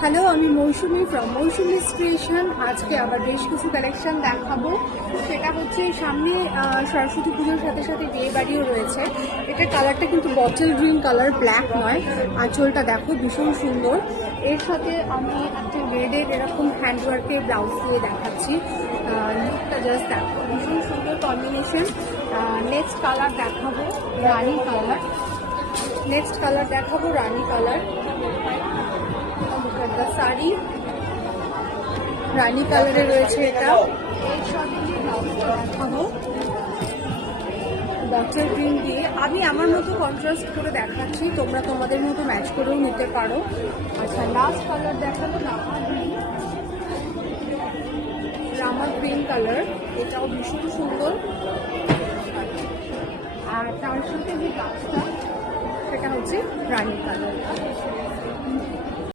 Hello, আমি মৌসুমি from Mousumi creation. আজকে আবার বেশ কিছু কালেকশন দেখাবো। সেটা হচ্ছে সামনে সরস্বতী পুজোর সাথে সাথে বিয়ে বাড়িও রয়েছে। এটার কালারটা কিন্তু বটল গ্রিন কালার, ব্ল্যাক নয়। আঁচলটা দেখো ভীষণ সুন্দর। এর সাথে আমি একটা রেডের এরকম হ্যান্ডওয়ার্কের ব্লাউজ দিয়ে দেখাচ্ছি। লুকটা জাস্ট দেখো, ভীষণ সুন্দর কম্বিনেশন। নেক্সট কালার দেখাবো রানি কালার। রানি কালার। শাড়ি রানী কালারে রয়েছে এটা। এর সাথে দেখাবো বটল গ্রিন দিয়ে। আমি আমার মতো কন্ট্রাস্ট করে দেখাচ্ছি, তোমরা তোমাদের মতো ম্যাচ করেও নিতে পারো। আচ্ছা, লাস্ট কালার দেখাবো রামা গ্রিন কালার। এটাও ভীষণ সুন্দর। আর তার সাথে যে গাছটা সেটা হচ্ছে রানী কালার।